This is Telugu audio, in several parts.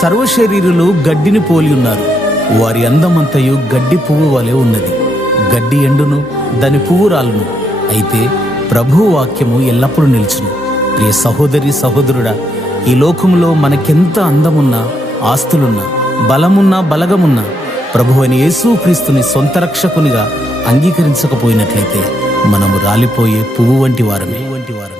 సర్వశరీరులు గడ్డిని పోలి ఉన్నారు. వారి అందమంతయు గడ్డి పువ్వు వలె ఉన్నది. గడ్డి ఎండును దాని పువ్వు రాలును. అయితే ప్రభు వాక్యము ఎల్లప్పుడూ నిలిచును. ప్రియ సహోదరి సహోదరుడా ఈ లోకంలో మనకెంత అందమున్నా ఆస్తులున్నా బలమున్నా బలగమున్నా ప్రభు అని యేసుక్రీస్తుని సొంత రక్షకునిగా అంగీకరించకపోయినట్లయితే మనము రాలిపోయే పువ్వు వంటి వారమే వంటి వారమే.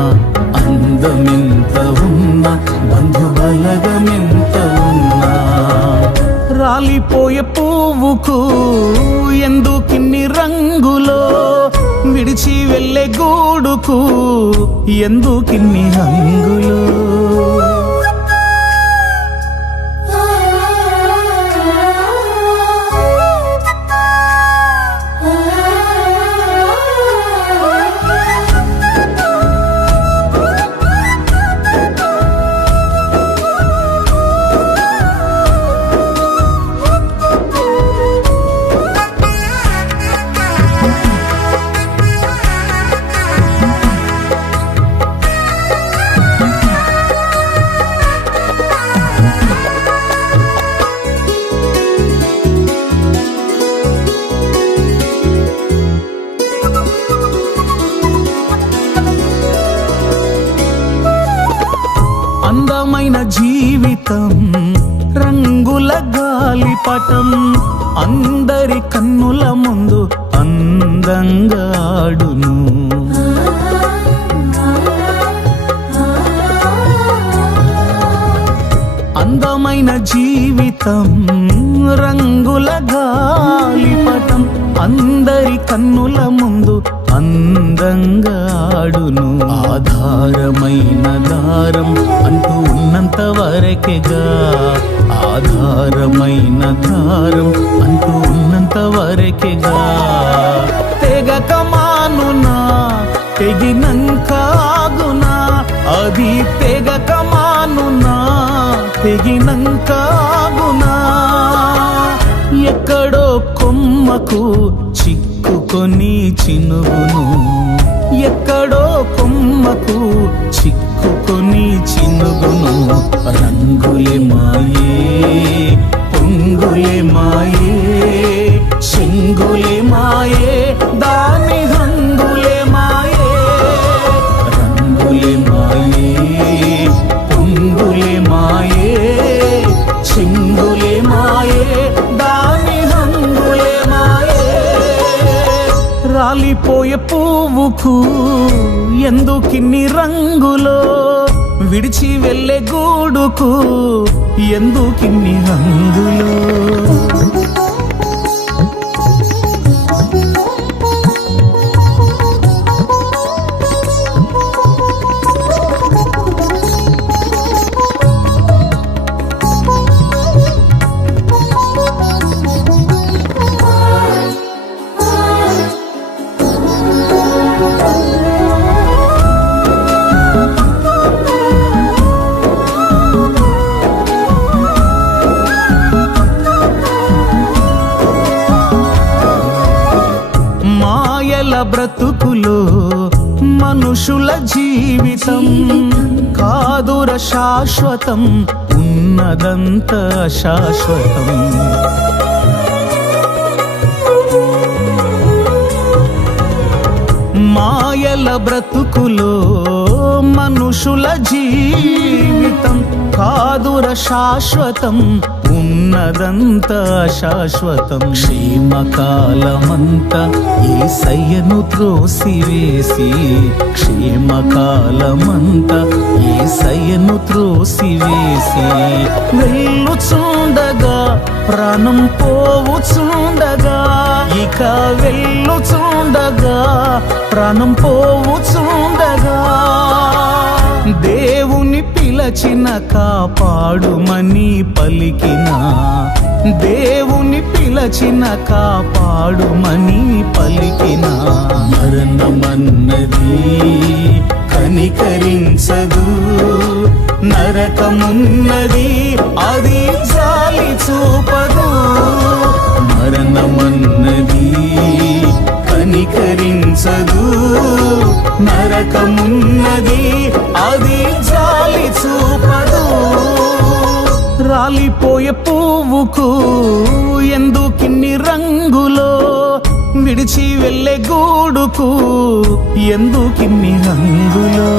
పువ్వుకు ఎందుకిన్ని రంగులో విడిచి వెళ్ళే గూడుకు ఎందుకిన్ని హంగులో అందమైన జీవితం రంగుల గాలిపటం అందరి కన్నుల ముందు అందంగాడును అందమైన జీవితం రంగుల గాలిపటం అందరి కన్నుల ముందు అందంగా ఆడును. ఆధారమైన దారం అంటూ ఉన్నంత వరకేగా. ఆధారమైన దారం అంటూ ఉన్నంత వరకేగా. తెగక మానునా తెగినంక ఆగునా. అది తెగక మానునా తెగినంక ఆగునా. కొమ్మకు చిక్కుకొని చినుగును. ఎక్కడో కొమ్మకు చిక్కుకొని చినుగును. రంగులే మాయే నవ్వుకు ఎందుకిన్ని రంగులో విడిచి వెళ్ళే గూడుకు ఎందుకిన్ని రంగులో? బ్రతుకులో మనుషుల జీవితం కాదుర శాశ్వతం ఉన్నదంత శాశ్వతం మాయల బ్రతుకులో మనుషుల జీవితం కాదుర శాశ్వతం ఉన్నదంత శాశ్వతం. క్షేమకాలమంత ఈ సయ్యను త్రోసివేసి క్షేమకాలమంత ఈ సయ్యను త్రోసివేసి. వెళ్ళుచుండగా ప్రాణం పోవుచుండగా ఇక వెళ్ళుచుండగా ప్రాణం పోవుచుండగా. దేవుని కాపాడుమని పలికిన. దేవుని పిలచిన కాపాడుమని పలికిన. మరణమన్నది కనికరించదు. నరకమున్నది అది జాలి చూపదు. మరణమన్నది కనికరించదు. నరకము రాలిపోయే పువ్వుకు ఎందుకిన్ని రంగులో విడిచి వెళ్ళే గూడుకు ఎందుకిన్ని రంగులో?